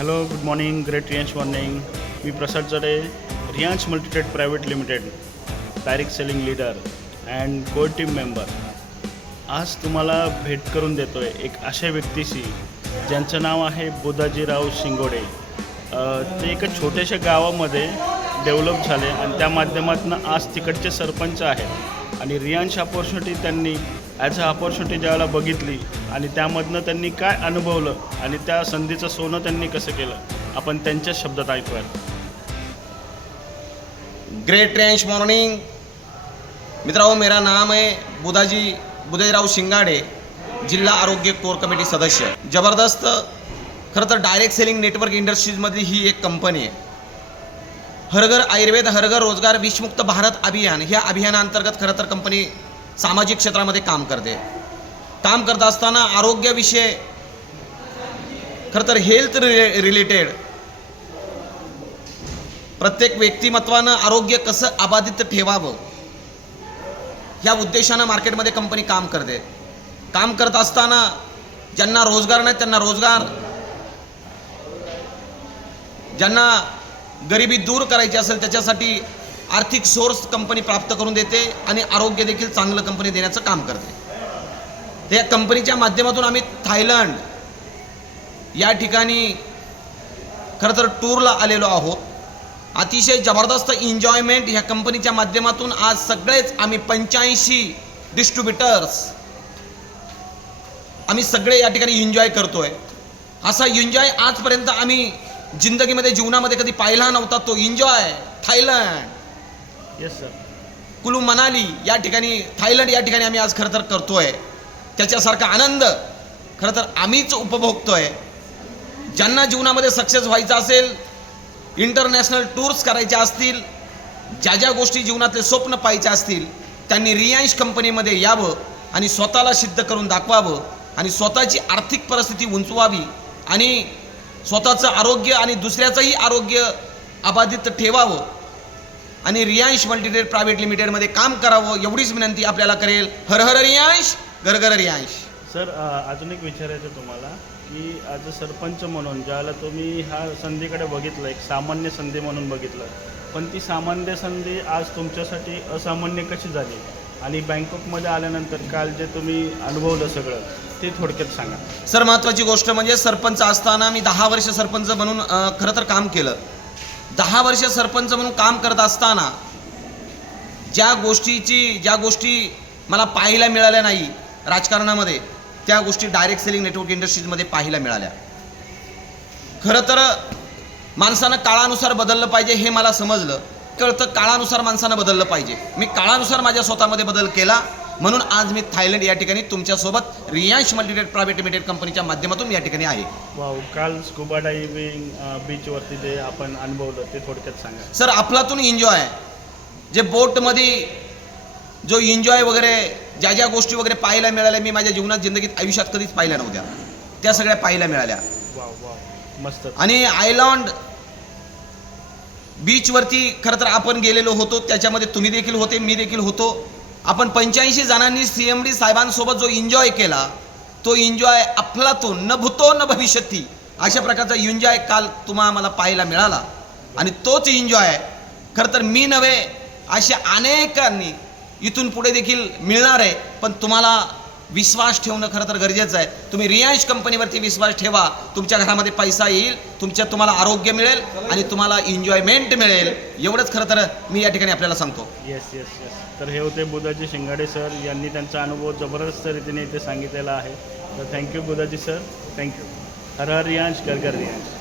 Hello, good morning, great Riyansh morning. मी Prasad Jade, Riyansh Multitrade private limited, direct selling leader and core team member. आज तुम्हाला भेट करून देतो आहे एक अशा व्यक्तीशी ज्यांचं नाव आहे बुधाजीराव शिंगोडे. ते एका छोट्याशा गावामध्ये डेव्हलप झाले आणि त्या माध्यमातून आज तिकडचे सरपंच आहेत. आणि रियांश अपॉर्च्युनिटी त्यांनी ॲज अ अपॉर्च्युनिटी ज्यावेळेला बघितली आणि त्यामधनं त्यांनी काय अनुभवलं आणि त्या संधीचं सोनं त्यांनी कसं केलं, आपण त्यांच्याच शब्दात ऐकूया. ग्रेट रियांश मॉर्निंग मित्रों, मेरा नाम है बुधाजीराव शिंगाडे, जिल्हा आरोग्य कोर कमिटी सदस्य. जबरदस्त खरं तर डायरेक्ट सेलिंग नेटवर्क इंडस्ट्रीजमधली ही एक कंपनी आहे. हरघर आयुर्वेद हरघर रोजगार विषमुक्त भारत अभियान ह्या अभियानांतर्गत खरं तर कंपनी सामाजिक क्षेत्रामध्ये काम करते. काम करत असताना आरोग्याविषयी खरं तर हेल्थ रिलेटेड प्रत्येक व्यक्तिमत्वानं आरोग्य कसं अबाधित ठेवावं ह्या उद्देशानं मार्केटमध्ये कंपनी काम करते. काम करत असताना ज्यांना रोजगार नाही त्यांना रोजगार, ज्यांना गरिबी दूर करायची असेल त्याच्यासाठी आर्थिक सोर्स कंपनी प्राप्त करून देते आणि आरोग्य देखील चांगलं कंपनी देण्याचं काम करते. त्या कंपनीच्या माध्यमातून आम्ही थायलंड या ठिकाणी खरं तर टूरला आलेलो आहोत. अतिशय जबरदस्त एन्जॉयमेंट ह्या कंपनीच्या माध्यमातून आज सगळेच आम्ही 85 डिस्ट्रीब्युटर्स आम्ही सगळे या ठिकाणी एन्जॉय करतोय. असा एन्जॉय आजपर्यंत आम्ही जिंदगीमध्ये जीवनामध्ये कधी पाहिला नव्हता. तो enjoy Thailand, yes sir, Kullu Manali या ठिकाणी, थायलंड या ठिकाणी आम्ही आज खरं तर करतोय. त्याच्यासारखा आनंद खरं तर आम्हीच उपभोगतोय. ज्यांना जीवनामध्ये सक्सेस व्हायचं असेल, इंटरनॅशनल टूर्स करायचे असतील, ज्या ज्या गोष्टी जीवनातले स्वप्न पाहायचे असतील, त्यांनी रियांश कंपनीमध्ये यावं आणि स्वतःला सिद्ध करून दाखवावं आणि स्वतःची आर्थिक परिस्थिती उंचवावी आणि स्वतःचं आरोग्य आणि दुसऱ्याचंही आरोग्य अबाधित ठेवावं आणि रियांश मल्टीट्रेड प्रायव्हेट लिमिटेडमध्ये काम करावं एवढीच विनंती आपल्याला करेल. हर हर रियांश, घर घर रियांश. सर, अजून एक विचारायचं तुम्हाला की ॲज अ सरपंच म्हणून ज्यावेळेला तुम्ही ह्या संधीकडे बघितलं, एक सामान्य संधी म्हणून बघितलं, पण ती सामान्य संधी आज तुमच्यासाठी असामान्य कशी झाली आणि बँकॉकमध्ये आल्यानंतर काल जे तुम्ही अनुभवलं सगळं ते थोडक्यात सांगा. सर, महत्त्वाची गोष्ट म्हणजे सरपंच असताना मी 10 वर्ष सरपंच म्हणून खरं तर काम केलं. 10 वर्ष सरपंच म्हणून काम करत असताना ज्या गोष्टी मला पाहायला मिळाल्या नाही राजकारणामध्ये, त्या गोष्टी डायरेक्ट सेलिंग नेटवर्क इंडस्ट्रीजमध्ये पाहायला मिळाल्या. खरं तर माणसानं काळानुसार बदललं पाहिजे हे मला समजलं. कळतं काळानुसार माणसानं बदललं पाहिजे. मी काळानुसार माझ्या स्वतःमध्ये बदल केला. म्हणून आज मी थायलंड या ठिकाणी तुमच्यासोबत रियांश मल्टीट्रेड प्रायव्हेट लिमिटेड कंपनीच्या माध्यमातून या ठिकाणी आहे. वाव, काल स्कुबा डायव्हिंग बीचवरती जे आपण अनुभवलं ते थोडक्यात सांगा. सर, आपलातून एन्जॉय जे बोटमध्ये जो एन्जॉय वगैरे ज्या ज्या गोष्टी वगैरे पाहायला मिळाल्या मी माझ्या जीवनात जिंदगीत आयुष्यात कधीच पाहिल्या नव्हत्या, त्या सगळ्या पाहायला मिळाल्या. वाव वाव, मस्त. आणि आयलँड बीचवरती खरं तर आपण गेलेलो होतो. त्याच्यामध्ये तुम्ही देखील होते, मी देखील होतो. आपण 85 जणांनी CMD साहेबांसोबत जो एन्जॉय केला, तो एन्जॉय अफलातून न भूतो न भविष्यती अशा प्रकारचा एन्जॉय काल तुम्हाला पाहायला मिळाला. आणि तोच एन्जॉय खरं तर मी नव्हे अशा अनेकांनी इथून पुढे देखील मिळणार आहे. पण तुम्हाला विश्वास ठेवणं खरं तर गरजेचं आहे. तुम्ही रियांश कंपनीवरती विश्वास ठेवा. तुमच्या घरामध्ये पैसा येईल, तुम्हाला आरोग्य मिळेल आणि तुम्हाला एन्जॉयमेंट मिळेल. एवढंच खरं तर मी या ठिकाणी आपल्याला सांगतो. Yes yes yes. तर हे होते बुधाजी शिंगाडे सर. यांनी त्यांचा अनुभव जबरदस्त रीतीने इथे सांगितलेला आहे. तर थँक्यू बुधाजी सर, थँक्यू. हर हर रियांश, घर घर रियांश.